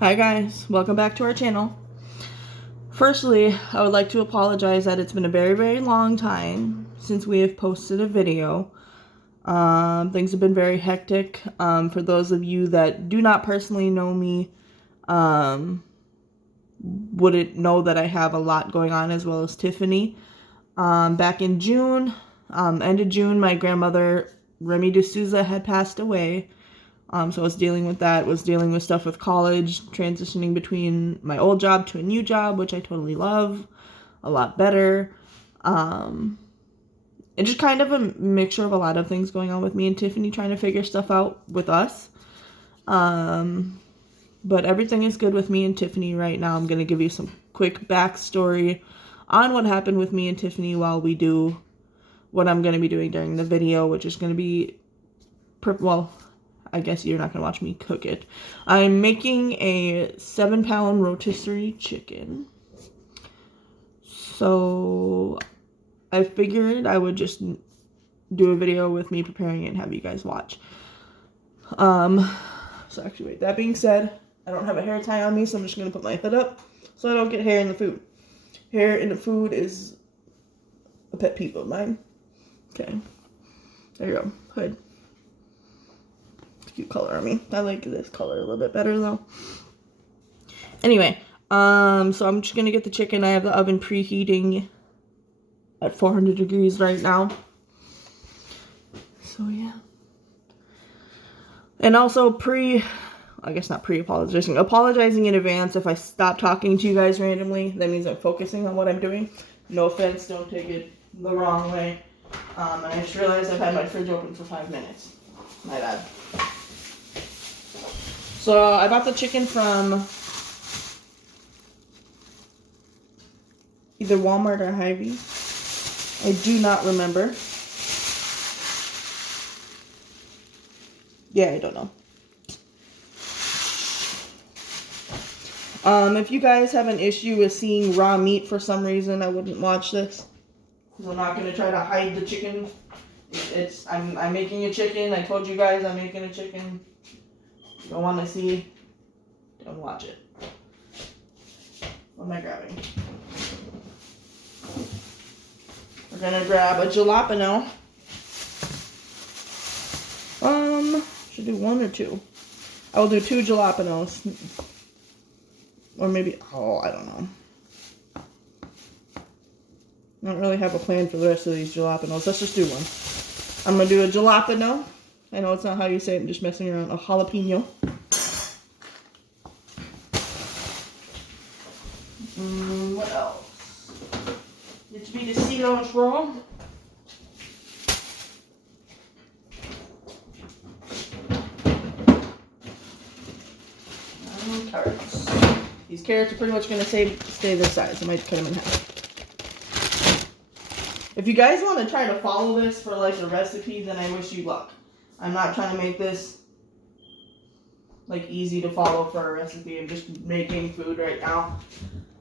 Hi guys, welcome back to our channel. Firstly, I would like to apologize that it's been a very long time since we have posted a video. Things have been very hectic. For those of you that do not personally know me, wouldn't know that I have a lot going on, as well as Tiffany. Back in June, end of June, my grandmother, Remy D'Souza, had passed away. So I was dealing with that, was dealing with stuff with college, transitioning between my old job to a new job, which I totally love, a lot better. And just kind of a mixture of a lot of things going on with me and Tiffany, trying to figure stuff out with us. But everything is good with me and Tiffany right now. I'm going to give you some quick backstory on what happened with me and Tiffany while we do what I'm going to be doing during the video, which is going to be, well, I guess you're not going to watch me cook it. I'm making a 7-pound rotisserie chicken. So I figured I would just do a video with me preparing it and have you guys watch. So actually, wait, that being said, I don't have a hair tie on me, so I'm just going to put my hood up so I don't get hair in the food. Hair in the food is a pet peeve of mine. Okay. There you go. Hood. Cute color on me. I like this color a little bit better though. Anyway, so I'm just gonna get the chicken. I have the oven preheating at 400 degrees right now. So yeah. And also apologizing in advance if I stop talking to you guys randomly. That means I'm focusing on what I'm doing. No offense, don't take it the wrong way. And I just realized I've had my fridge open for 5 minutes. My bad. So I bought the chicken from either Walmart or Hy-Vee. I do not remember. Yeah, I don't know. If you guys have an issue with seeing raw meat for some reason, I wouldn't watch this. Because I'm not going to try to hide the chicken. I'm making a chicken. I told you guys I'm making a chicken. You don't want to see, don't watch it. What am I grabbing? We're gonna grab a jalapeno. Should do 1 or 2. I will do 2 jalapenos. Or maybe, I don't know. I don't really have a plan for the rest of these jalapenos. Let's just do 1. I'm gonna do a jalapeno. I know it's not how you say it, I'm just messing around. A jalapeno. What else? It's be the cilantro. Carrots. These carrots are pretty much going to stay this size. I might cut them in half. If you guys want to try to follow this for like the recipe, then I wish you luck. I'm not trying to make this like easy to follow for a recipe. I'm just making food right now.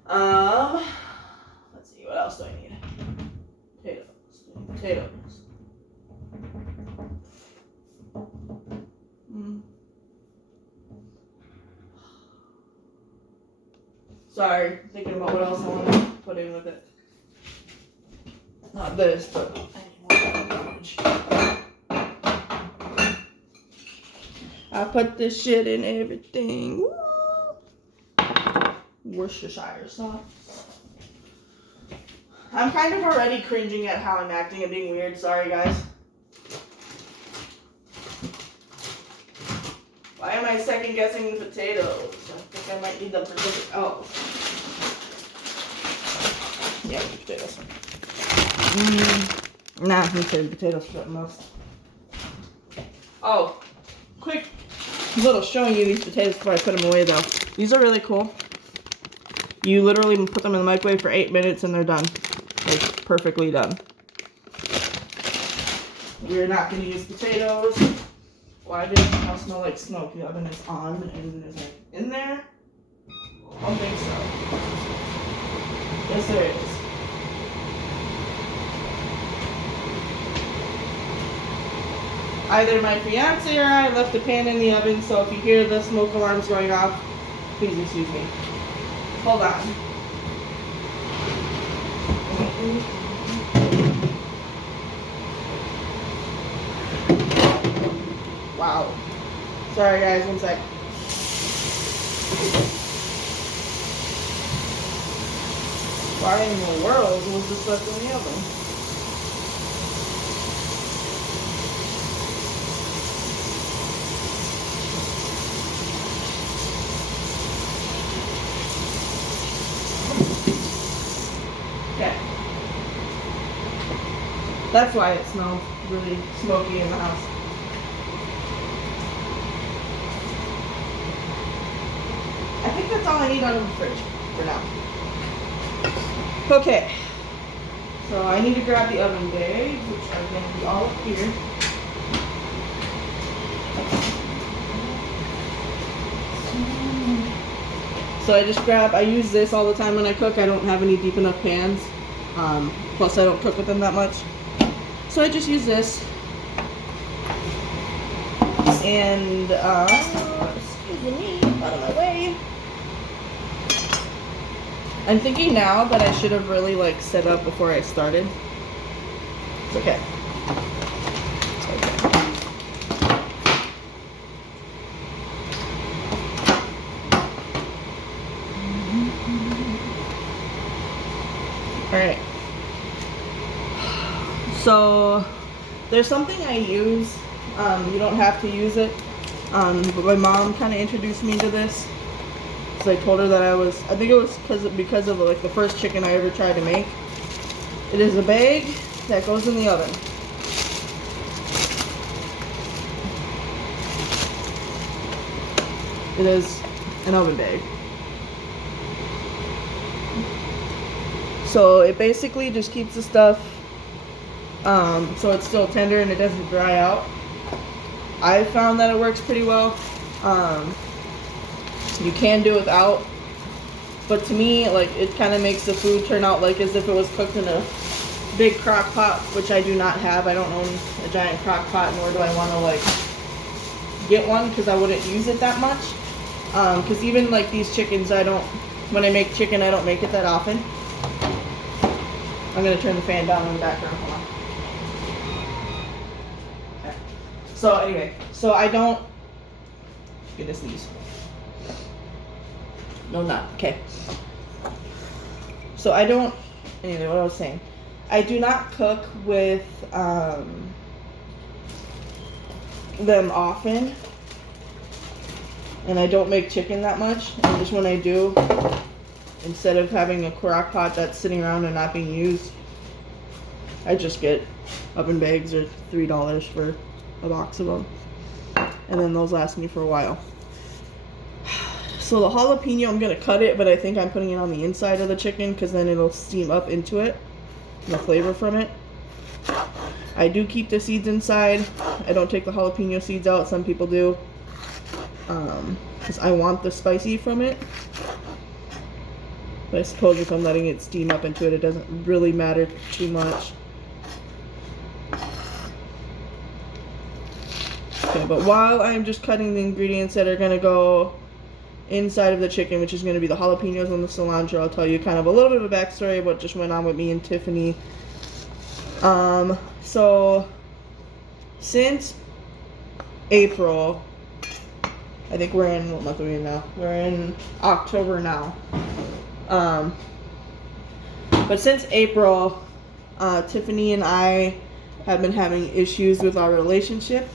Let's see, what else do I need? Potatoes. Sorry, thinking about what else I want to put in with it. Not this, but I put this shit in everything. Woo! Worcestershire sauce. I'm kind of already cringing at how I'm acting and being weird. Sorry, guys. Why am I second guessing the potatoes? I think I might need them for something else. Yeah, the potatoes. Nah, I'm saving potatoes for something else. Oh, quick little showing you these potatoes before I put them away though. These are really cool. You literally put them in the microwave for 8 minutes and they're done. Like, perfectly done. We're not going to use potatoes. Why did it now smell like smoke? The oven is on, but everything is like in there? I don't think so. Yes, there is. Either my fiance or I left the pan in the oven, so if you hear the smoke alarms going off, Please excuse me. Hold on. Wow. Sorry guys, one sec. Why in the world was this left in the oven? Okay. That's why it smells really smoky in the house. I think that's all I need out of the fridge for now. Okay. So I need to grab the oven bags, which are going to be all up here. So I use this all the time when I cook. I don't have any deep enough pans. Plus I don't cook with them that much. So I just use this. And, excuse me, out of my way. I'm thinking now that I should have really like set up before I started. It's okay. Alright. So there's something I use. You don't have to use it. But my mom kind of introduced me to this. So I told her that I think it was because of like the first chicken I ever tried to make. It is a bag that goes in the oven. It is an oven bag. So it basically just keeps the stuff so it's still tender and it doesn't dry out. I found that it works pretty well. You can do without, but to me, like, it kind of makes the food turn out like as if it was cooked in a big crock pot, which I do not have. I don't own a giant crock pot, nor do I want to like get one because I wouldn't use it that much. Because even like these chickens, when I make chicken, I don't make it that often. I'm gonna turn the fan down in the background. Hold on. Okay. So anyway, so I don't. Goodness sneeze. No, not. Okay. So I don't. Anyway, what I was saying. I do not cook with them often. And I don't make chicken that much. And just when I do, instead of having a crock pot that's sitting around and not being used, I just get oven bags or $3 for a box of them. And then those last me for a while. So the jalapeno, I'm going to cut it, but I think I'm putting it on the inside of the chicken because then it'll steam up into it, the flavor from it. I do keep the seeds inside. I don't take the jalapeno seeds out. Some people do. Because I want the spicy from it. But I suppose if I'm letting it steam up into it, it doesn't really matter too much. Okay, but while I'm just cutting the ingredients that are going to go inside of the chicken, which is going to be the jalapenos and the cilantro, I'll tell you kind of a little bit of a backstory of what just went on with me and Tiffany. So since April, I think we're in, what month are we in now? We're in October now. But since April, Tiffany and I have been having issues with our relationship.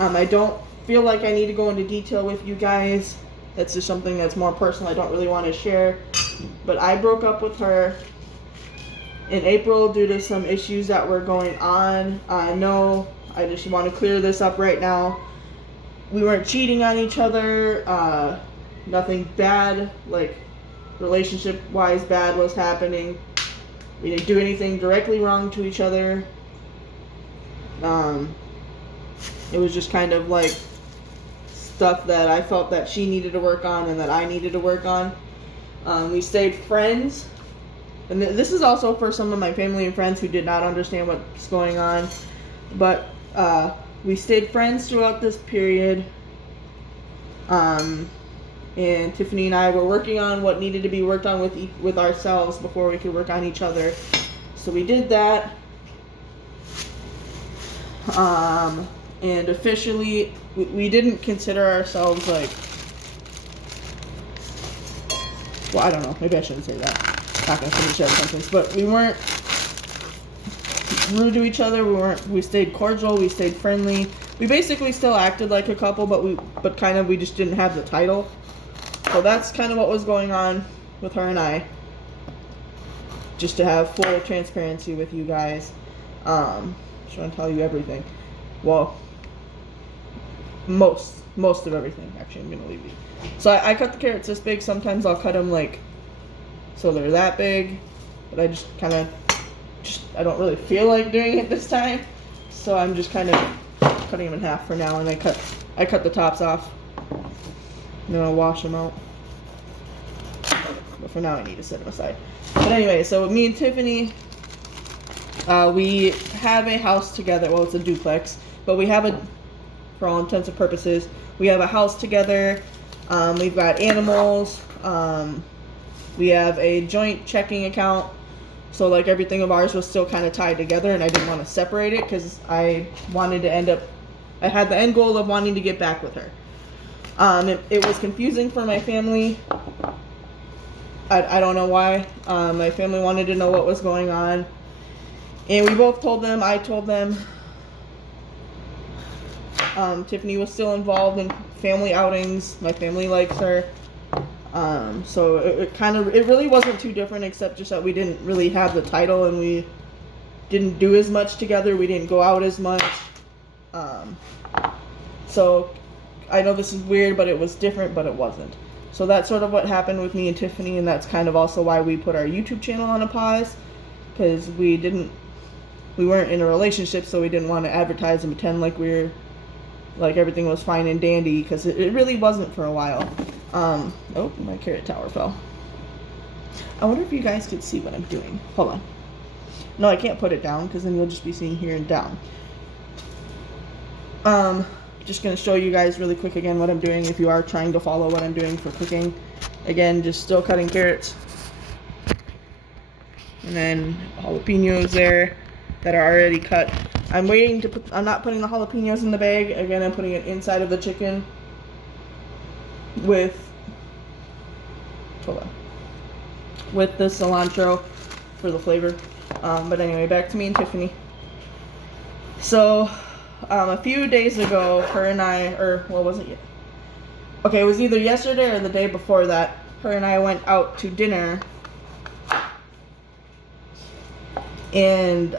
I don't feel like I need to go into detail with you guys. That's just something that's more personal. I don't really want to share. But I broke up with her in April due to some issues that were going on. No, I just want to clear this up right now. We weren't cheating on each other. Nothing bad, like relationship-wise bad was happening. We didn't do anything directly wrong to each other. It was just kind of like stuff that I felt that she needed to work on and that I needed to work on. We stayed friends. And this is also for some of my family and friends who did not understand what's going on. But we stayed friends throughout this period. and Tiffany and I were working on what needed to be worked on with ourselves before we could work on each other. So we did that. And officially, we didn't consider ourselves like, well, I don't know, maybe I shouldn't say that. Not gonna finish every sentence, but we weren't rude to each other. We stayed cordial, we stayed friendly. We basically still acted like a couple, but we just didn't have the title. So that's kind of what was going on with her and I. Just to have full transparency with you guys. Just want to tell you everything. Well, most of everything. Actually, I'm gonna leave you. So I cut the carrots this big. Sometimes I'll cut them like so they're that big, but I just kind of I don't really feel like doing it this time. So I'm just kind of cutting them in half for now, and I cut the tops off. And then I'll wash them out. But for now, I need to set them aside. But anyway, so me and Tiffany, we have a house together. Well, it's a duplex, but we have for all intents and purposes, we have a house together. We've got animals. We have a joint checking account. So like everything of ours was still kind of tied together, and I didn't want to separate it because I wanted to I had the end goal of wanting to get back with her. It was confusing for my family. I don't know why. My family wanted to know what was going on. And we both told them, I told them. Tiffany was still involved in family outings. My family likes her. So it really wasn't too different, except just that we didn't really have the title and we didn't do as much together. We didn't go out as much. So I know this is weird, but it was different, but it wasn't. So that's sort of what happened with me and Tiffany, and that's kind of also why we put our YouTube channel on a pause, because we weren't in a relationship, so we didn't want to advertise and pretend like everything was fine and dandy, because it really wasn't for a while. Oh, my carrot tower fell. I wonder if you guys could see what I'm doing. Hold on. No, I can't put it down, because then you'll just be seeing here and down. Just going to show you guys really quick again what I'm doing if you are trying to follow what I'm doing for cooking. Again, just still cutting carrots. And then jalapenos there that are already cut. I'm not putting the jalapenos in the bag. Again, I'm putting it inside of the chicken with the cilantro for the flavor. But anyway, back to me and Tiffany. So, a few days ago, her and I, what was it? Okay, it was either yesterday or the day before that. Her and I went out to dinner. And,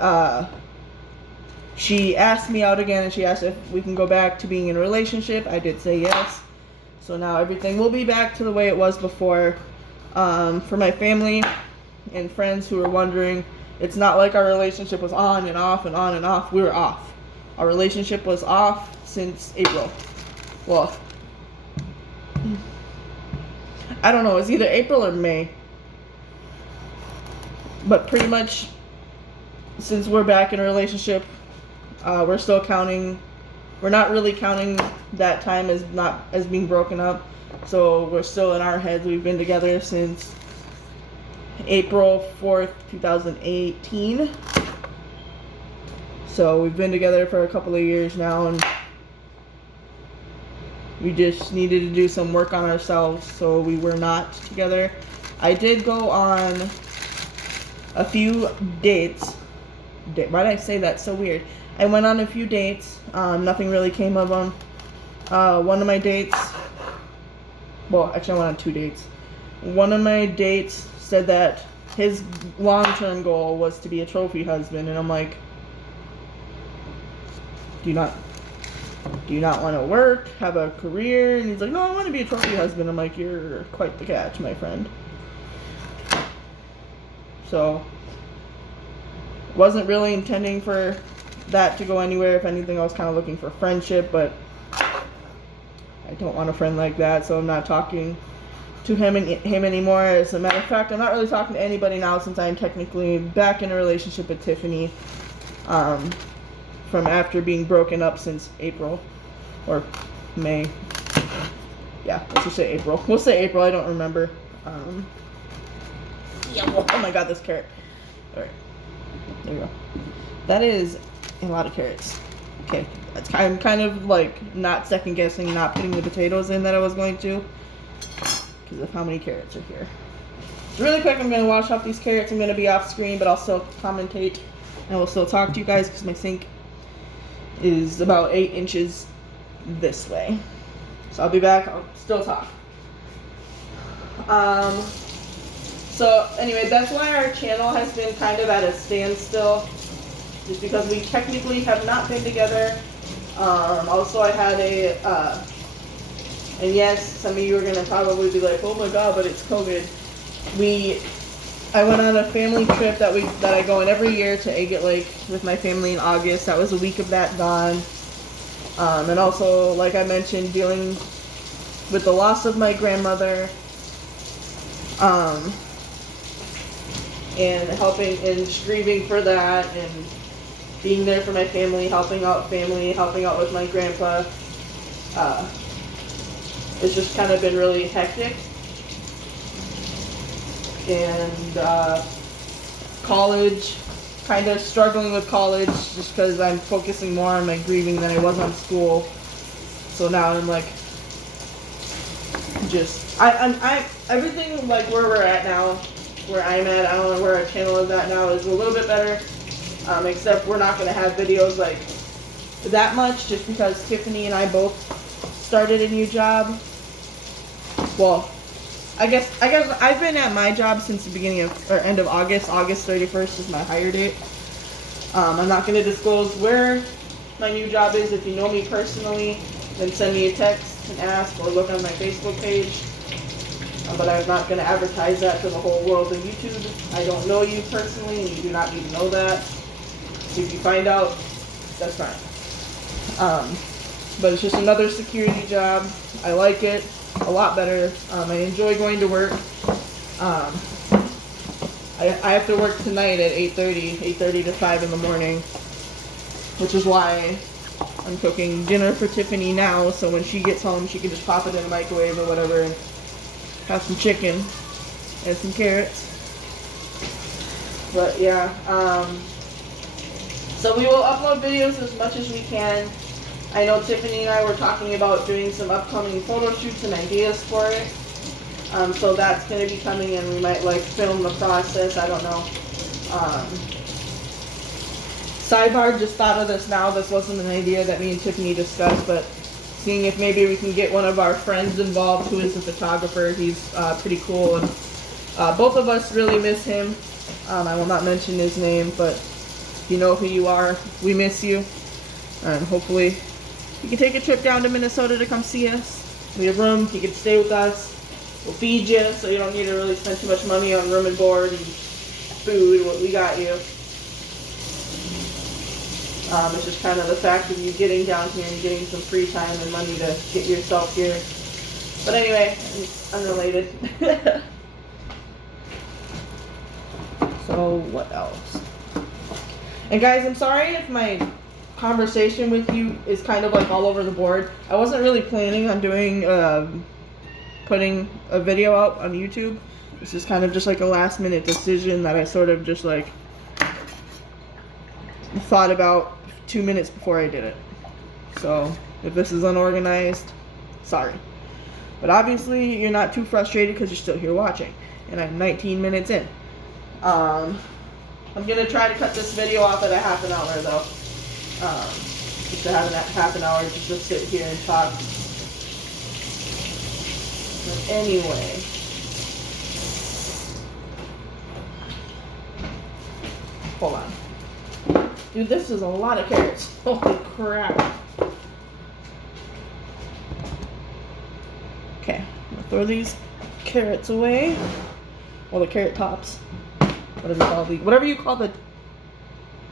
she asked me out again, and she asked if we can go back to being in a relationship. I did say yes. So now everything will be back to the way it was before. For my family and friends who are wondering, it's not like our relationship was on and off and on and off. We were off. Our relationship was off since April. Well, I don't know. It was either April or May. But pretty much, since we're back in a relationship, we're still counting. We're not really counting that time as being broken up. So we're still in our heads. We've been together since April 4th, 2018. So we've been together for a couple of years now, and we just needed to do some work on ourselves, so we were not together. I did go on a few dates. Why did I say that so weird? I went on a few dates. Nothing really came of them. One of my dates, well, actually I went on 2 dates. One of my dates said that his long-term goal was to be a trophy husband, and I'm like, do you not want to work, have a career? And he's like, no, I want to be a trophy husband. I'm like, you're quite the catch, my friend. So, wasn't really intending for that to go anywhere. If anything, I was kind of looking for friendship, but I don't want a friend like that, so I'm not talking to him anymore. As a matter of fact, I'm not really talking to anybody now since I'm technically back in a relationship with Tiffany. From after being broken up since April or May. Yeah, let's just say April. We'll say April. I don't remember. Yeah. Well, oh my God, this carrot. All right. There we go. That is a lot of carrots. Okay. I'm kind of like not second guessing, not putting the potatoes in that I was going to, because of how many carrots are here. So really quick, I'm going to wash off these carrots. I'm going to be off screen, but I'll still commentate. And I will still talk to you guys because my sink is about 8 inches this way. So I'll be back. I'll still talk. So anyway, that's why our channel has been kind of at a standstill, just because we technically have not been together. Also, I had and yes, some of you are gonna probably be like, oh my God, but it's COVID. I went on a family trip that I go on every year to Agate Lake with my family in August. That was a week of that gone. And also, like I mentioned, dealing with the loss of my grandmother, and helping and grieving for that, and being there for my family, helping out with my grandpa. It's just kind of been really hectic. And college, kind of struggling with college just because I'm focusing more on my grieving than I was on school. So now I'm like, everything like where we're at now, where I'm at, I don't know where our channel is at now, is a little bit better. Except we're not going to have videos like that much just because Tiffany and I both started a new job. Well, I guess I've been at my job since the beginning of, or end of August. August 31st is my hire date. I'm not going to disclose where my new job is. If you know me personally, then send me a text and ask, or look on my Facebook page. But I'm not going to advertise that to the whole world of YouTube. I don't know you personally, and you do not need to know that. If you find out, that's fine. But it's just another security job. I like it a lot better. I enjoy going to work. I have to work tonight at 8:30 to 5 in the morning, which is why I'm cooking dinner for Tiffany now, so when she gets home, she can just pop it in the microwave or whatever and have some chicken and some carrots. But yeah, so we will upload videos as much as we can. I know Tiffany and I were talking about doing some upcoming photo shoots and ideas for it. So that's going to be coming, and we might like film the process. I don't know. Sidebar, just thought of this now. This wasn't an idea that me and Tiffany discussed, but seeing if maybe we can get one of our friends involved who is a photographer. He's pretty cool, and both of us really miss him. I will not mention his name, but you know who you are. We miss you, and hopefully you can take a trip down to Minnesota to come see us. We have room. You can stay with us. We'll feed you, so you don't need to really spend too much money on room and board and food. We got you. It's just kind of the fact of you getting down here and getting some free time and money to get yourself here. But anyway, it's unrelated. So what else? And guys, I'm sorry if my conversation with you is kind of like all over the board. I wasn't really planning on doing putting a video out on YouTube. This is kind of just like a last minute decision that I sort of just like thought about 2 minutes before I did it. So if this is unorganized, sorry. But obviously you're not too frustrated because you're still here watching, and I'm 19 minutes in. I'm gonna try to cut this video off at a half an hour though. Just to have half an hour just to sit here and talk. But anyway. Hold on. Dude, this is a lot of carrots. Holy crap. Okay, I'm gonna throw these carrots away. Well, the carrot tops. Whatever you call the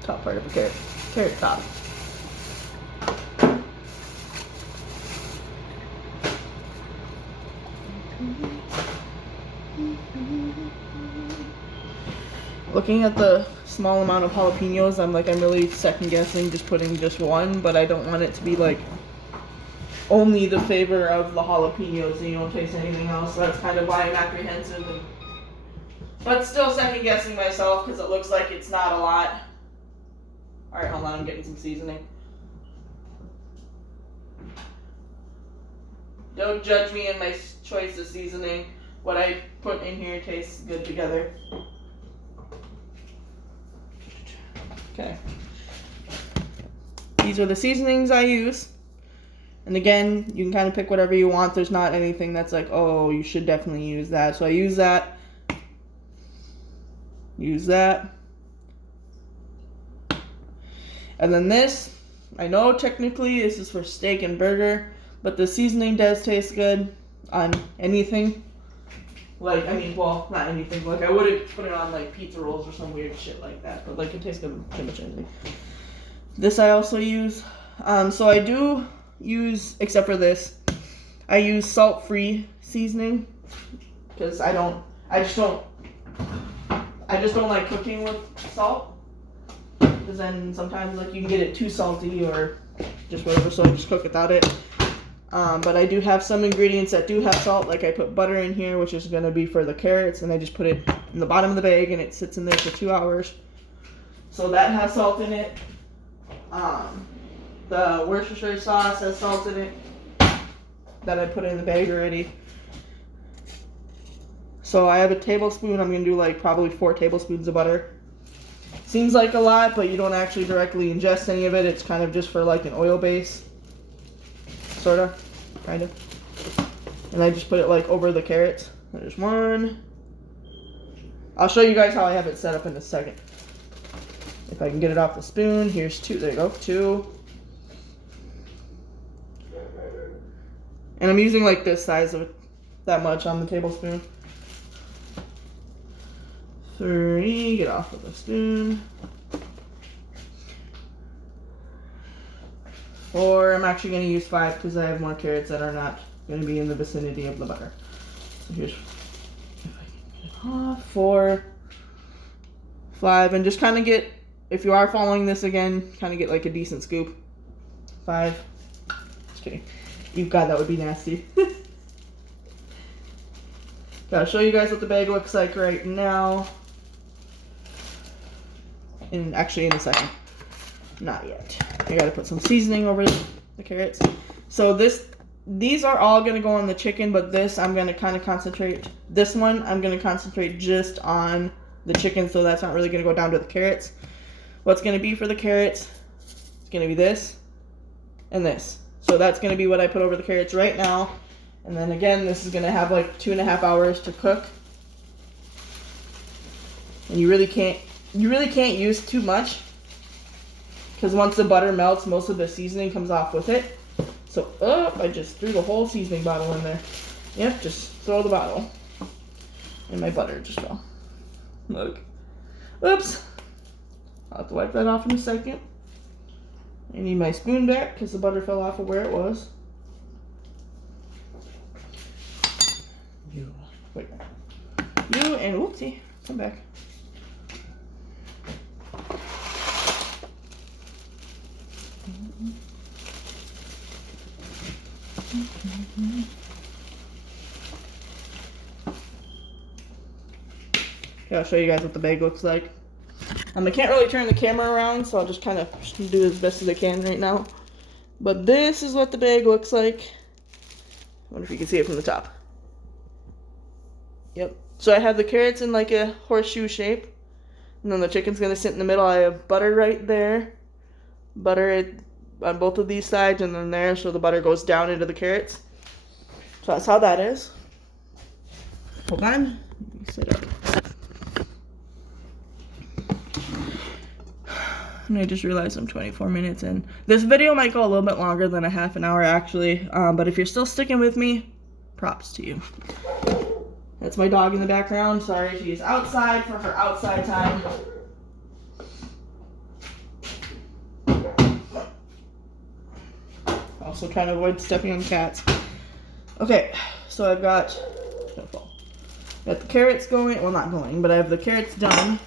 top part of a carrot. Carrot top. Looking at the small amount of jalapenos, I'm really second guessing just putting just one, but I don't want it to be like only the flavor of the jalapenos and you don't taste anything else. So that's kind of why I'm apprehensive. But still second guessing myself because it looks like it's not a lot. Alright, hold on, I'm getting some seasoning. Don't judge me in my choice of seasoning. What I put in here tastes good together. Okay. These are the seasonings I use. And again, you can kind of pick whatever you want. There's not anything that's like, oh, you should definitely use that. So I use that. Use that. And then this, I know technically this is for steak and burger, but the seasoning does taste good on anything. Like, I mean, well, not anything. Like, I wouldn't put it on, like, pizza rolls or some weird shit like that. But, like, it tastes good on pretty much anything. This I also use. So I do use, except for this, I use salt-free seasoning. Because I just don't like cooking with salt. Because then sometimes, like, you can get it too salty or just whatever. So I just cook without it. But I do have some ingredients that do have salt, like I put butter in here, which is going to be for the carrots, and I just put it in the bottom of the bag, and it sits in there for 2 hours. So that has salt in it. The Worcestershire sauce has salt in it that I put in the bag already. So I have a tablespoon. I'm going to do like probably 4 tablespoons of butter. Seems like a lot, but you don't actually directly ingest any of it. It's kind of just for like an oil base. Sorta, kind of. And I just put it like over the carrots. There's 1. I'll show you guys how I have it set up in a second. If I can get it off the spoon. Here's 2. There you go. 2. And I'm using like this size of it, that much on the tablespoon. 3. Get off of the spoon. 4. I'm actually going to use 5 because I have more carrots that are not going to be in the vicinity of the butter. So here's, if I can get it off, 4, 5, and just kind of get, if you are following this again, kind of get like a decent scoop. 5. Just kidding. God, that would be nasty. Gotta show you guys what the bag looks like right now. And actually in a second. Not yet. I gotta put some seasoning over the carrots. So these are all gonna go on the chicken, but this I'm gonna kind of concentrate. This one I'm gonna concentrate just on the chicken, so that's not really gonna go down to the carrots. What's gonna be for the carrots? It's gonna be this and this. So that's gonna be what I put over the carrots right now. And then again, this is gonna have like 2.5 hours to cook. And you really can't use too much, because once the butter melts, most of the seasoning comes off with it. So, I just threw the whole seasoning bottle in there. Yep, just throw the bottle. And my butter just fell. Look. Oops. I'll have to wipe that off in a second. I need my spoon back because the butter fell off of where it was. You and whoopsie, come back. Okay, I'll show you guys what the bag looks like. I can't really turn the camera around, so I'll just kind of do as best as I can right now. But this is what the bag looks like. I wonder if you can see it from the top. Yep. So I have the carrots in like a horseshoe shape. And then the chicken's going to sit in the middle. I have butter right there. Butter on both of these sides and then there, so the butter goes down into the carrots. So that's how that is. Hold on. Let me sit up. And I just realized I'm 24 minutes in. This video might go a little bit longer than a half an hour actually, but if you're still sticking with me, props to you. That's my dog in the background. Sorry, she's outside for her outside time. Also trying to avoid stepping on cats. Okay, so I've got the carrots going, well not going, but I have the carrots done.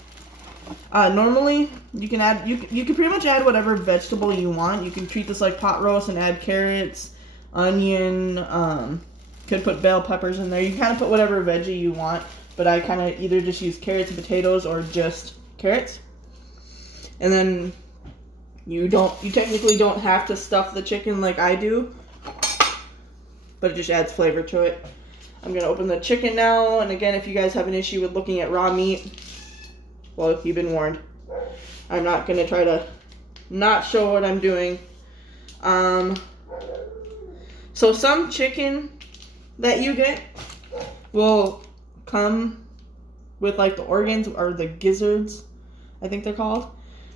Normally, you can add, you can pretty much add whatever vegetable you want. You can treat this like pot roast and add carrots, onion, could put bell peppers in there. You kind of put whatever veggie you want, but I kind of either just use carrots and potatoes or just carrots. And then you technically don't have to stuff the chicken like I do, but it just adds flavor to it. I'm gonna open the chicken now, and again, if you guys have an issue with looking at raw meat, well, you've been warned. I'm not gonna try to not show what I'm doing. So some chicken that you get will come with like the organs or the gizzards, I think they're called,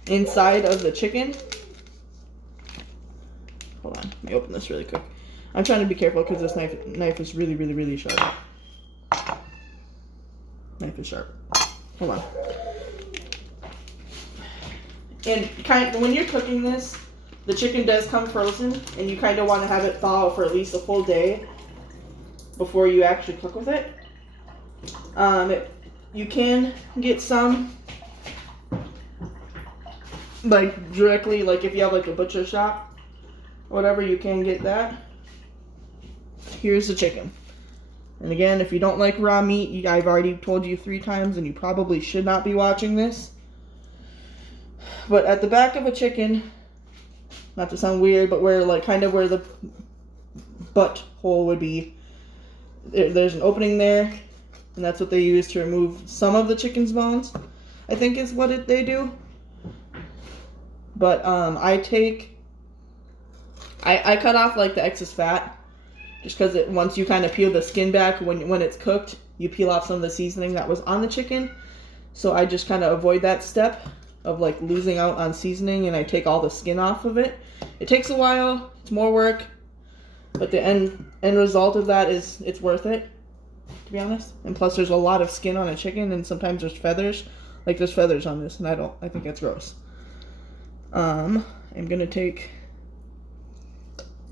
inside of the chicken. Hold on, let me open this really quick. I'm trying to be careful because this knife is really, really, really sharp. Knife is sharp. Hold on. And when you're cooking this, the chicken does come frozen, and you kind of want to have it thaw for at least a full day before you actually cook with it. You can get some like directly, like if you have like a butcher shop or whatever, you can get that. Here's the chicken. And again, if you don't like raw meat, I've already told you 3 times, and you probably should not be watching this. But at the back of a chicken, not to sound weird, but where like kind of where the butt hole would be, there's an opening there, and that's what they use to remove some of the chicken's bones, I think is what they do. But I cut off like the excess fat, just because once you kind of peel the skin back when it's cooked, you peel off some of the seasoning that was on the chicken. So I just kind of avoid that step of like losing out on seasoning, and I take all the skin off of it. It takes a while, it's more work, but the end result of that is it's worth it, to be honest. And plus there's a lot of skin on a chicken, and sometimes there's feathers. Like there's feathers on this, and I think that's gross. I'm gonna take,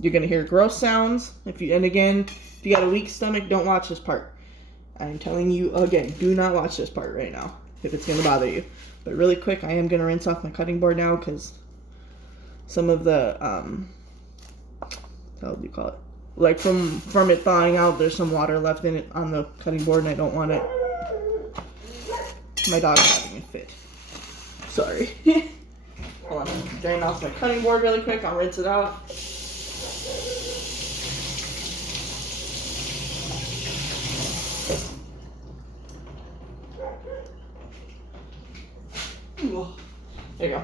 you're gonna hear gross sounds. And again, if you got a weak stomach, don't watch this part. I'm telling you again, do not watch this part right now if it's gonna bother you. But really quick, I am gonna rinse off my cutting board now, because some of the how do you call it? Like from it thawing out, there's some water left in it on the cutting board, and I don't want it. My dog's having a fit. Sorry. Hold on, drain off my cutting board really quick. I'll rinse it out. There you go.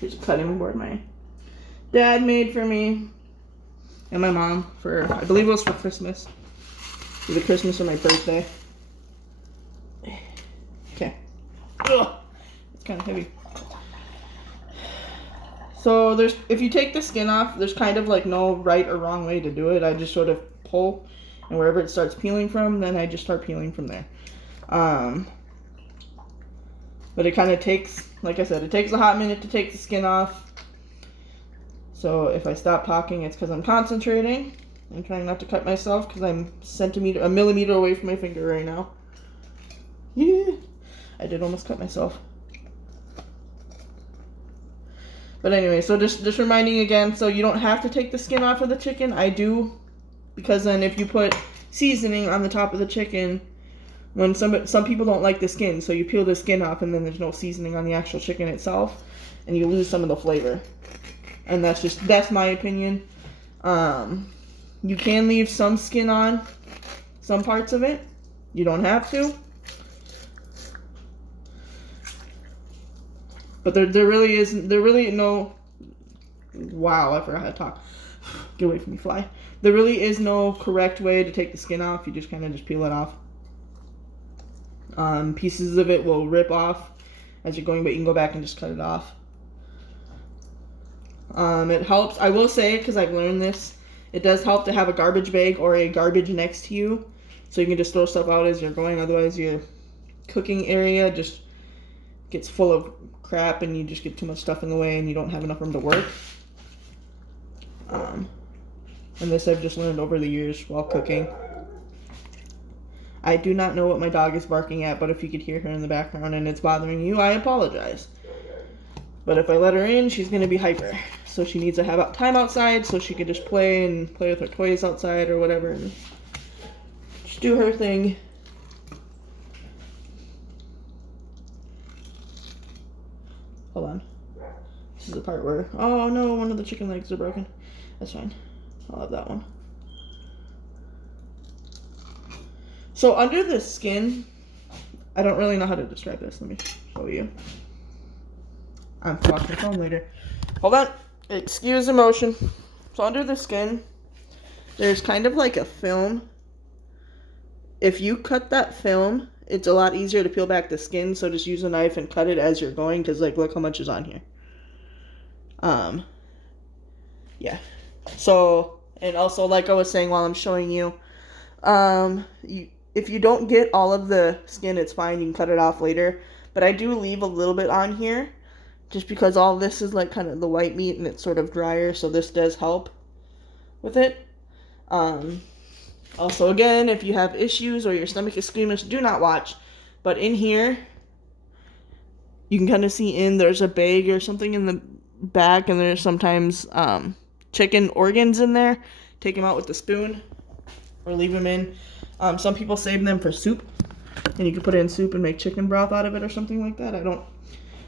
Here's a cutting board my dad made for me and my mom for, I believe it was for Christmas. Either Christmas or my birthday. Okay. Ugh, it's kind of heavy. So if you take the skin off, there's kind of like no right or wrong way to do it. I just sort of pull, and wherever it starts peeling from, then I just start peeling from there. But it kind of takes, like I said, it takes a hot minute to take the skin off. So if I stop talking, it's because I'm concentrating. I'm trying not to cut myself because I'm a millimeter away from my finger right now. Yeah, I did almost cut myself. But anyway, so just reminding again, so you don't have to take the skin off of the chicken. I do, because then if you put seasoning on the top of the chicken, when some people don't like the skin, so you peel the skin off, and then there's no seasoning on the actual chicken itself, and you lose some of the flavor. And that's my opinion. You can leave some skin on some parts of it. You don't have to. But there really no, wow, I forgot how to talk. Get away from me, fly. There really is no correct way to take the skin off. You just kind of just peel it off. Pieces of it will rip off as you're going, but you can go back and just cut it off. It helps, I will say, because I've learned this, it does help to have a garbage bag or a garbage next to you, so you can just throw stuff out as you're going. Otherwise your cooking area just gets full of crap, and you just get too much stuff in the way, and you don't have enough room to work. And this I've just learned over the years while cooking. I do not know what my dog is barking at, but if you could hear her in the background and it's bothering you, I apologize. But if I let her in, she's going to be hyper. so she needs to have time outside so she can just play with her toys outside or whatever and just do her thing. Hold on. This is the part where, oh no, one of the chicken legs are broken. That's fine. I'll have that one. So under the skin, I don't really know how to describe this. Let me show you. I'm watching the phone later. Hold on. Excuse the motion. So under the skin, there's kind of like a film. If you cut that film, it's a lot easier to peel back the skin. So just use a knife and cut it as you're going, because like look how much is on here. Yeah. So, and also like I was saying while I'm showing you, if you don't get all of the skin, it's fine. You can cut it off later. But I do leave a little bit on here just because all this is like kind of the white meat and it's sort of drier. So this does help with it. Also, again, if you have issues or your stomach is squeamish, do not watch. But in here, you can kind of see there's a bag or something in the back, and there's sometimes chicken organs in there. Take them out with the spoon or leave them in. Some people save them for soup, and you can put it in soup and make chicken broth out of it or something like that.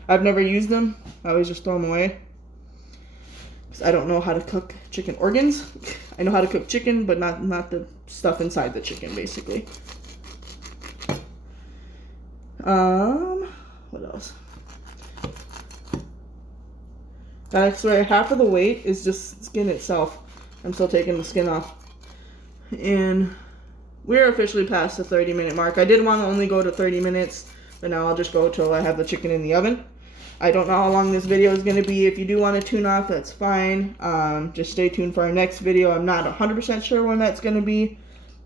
I've never used them. I always just throw them away because I don't know how to cook chicken organs. I know how to cook chicken, but not the stuff inside the chicken, basically. What else? I swear, half of the weight is just skin itself. I'm still taking the skin off. And we're officially past the 30-minute mark. I did want to only go to 30 minutes, but now I'll just go till I have the chicken in the oven. I don't know how long this video is going to be. If you do want to tune off, that's fine. Just stay tuned for our next video. I'm not 100% sure when that's going to be,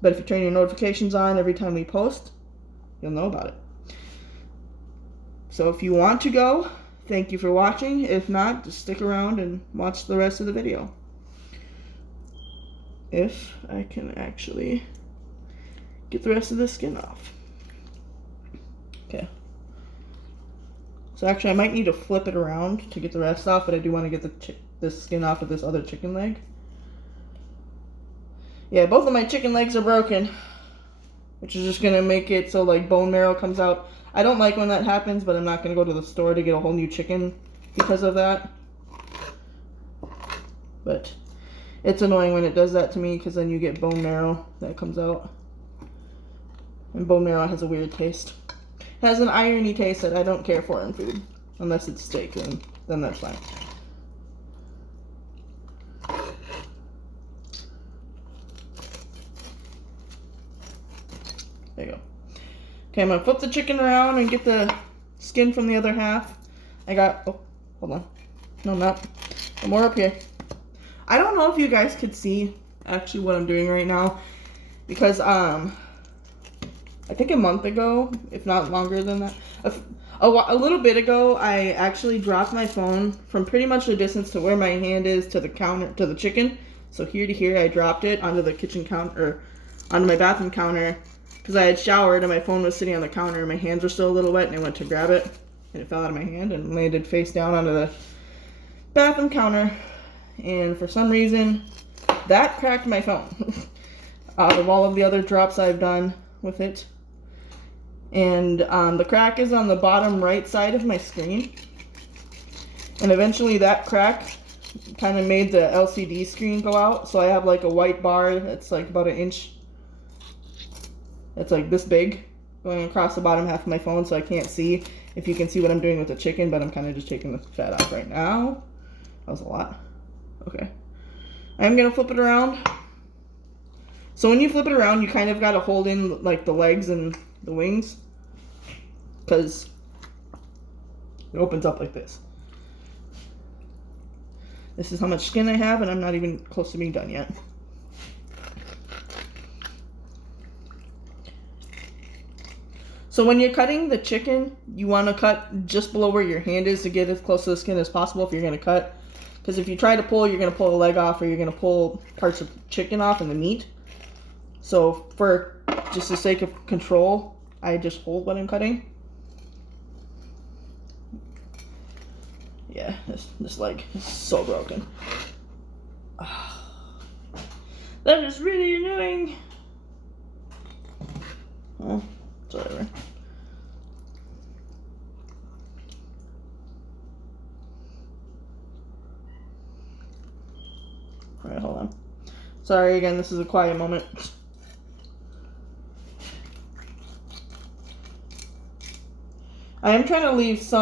but if you turn your notifications on every time we post, you'll know about it. So if you want to go, thank you for watching. If not, just stick around and watch the rest of the video. If I can actually get the rest of the skin off. Okay. So actually I might need to flip it around to get the rest off, but I do want to get the skin off of this other chicken leg. Yeah, both of my chicken legs are broken, which is just going to make it so like bone marrow comes out. I don't like when that happens, but I'm not going to go to the store to get a whole new chicken because of that. But it's annoying when it does that to me because then you get bone marrow that comes out. And bone marrow has a weird taste. It has an irony taste that I don't care for in food. Unless it's steak, then that's fine. There you go. Okay, I'm going to flip the chicken around and get the skin from the other half. I got, oh, hold on. No, not. More up here. I don't know if you guys could see actually what I'm doing right now. Because, I think a month ago, if not longer than that, a little bit ago, I actually dropped my phone from pretty much the distance to where my hand is to the counter, to the chicken. So here to here, I dropped it onto the kitchen counter, or onto my bathroom counter. Because I had showered and my phone was sitting on the counter and my hands were still a little wet and I went to grab it and it fell out of my hand and landed face down onto the bathroom counter. And for some reason, that cracked my phone out of all of the other drops I've done with it. And the crack is on the bottom right side of my screen. And eventually that crack kind of made the LCD screen go out. So I have like a white bar that's like about an inch. It's like this big going across the bottom half of my phone, so I can't see if you can see what I'm doing with the chicken, but I'm kind of just taking the fat off right now. That was a lot. Okay. I'm going to flip it around. So when you flip it around, you kind of got to hold in like the legs and the wings because it opens up like this. This is how much skin I have, and I'm not even close to being done yet. So when you're cutting the chicken, you want to cut just below where your hand is to get as close to the skin as possible if you're going to cut. Because if you try to pull, you're going to pull the leg off or you're going to pull parts of chicken off and the meat. So for just the sake of control, I just hold what I'm cutting. Yeah, this leg is so broken. That is really annoying. Oh, it's whatever. Alright, hold on. Sorry again, this is a quiet moment. I am trying to leave some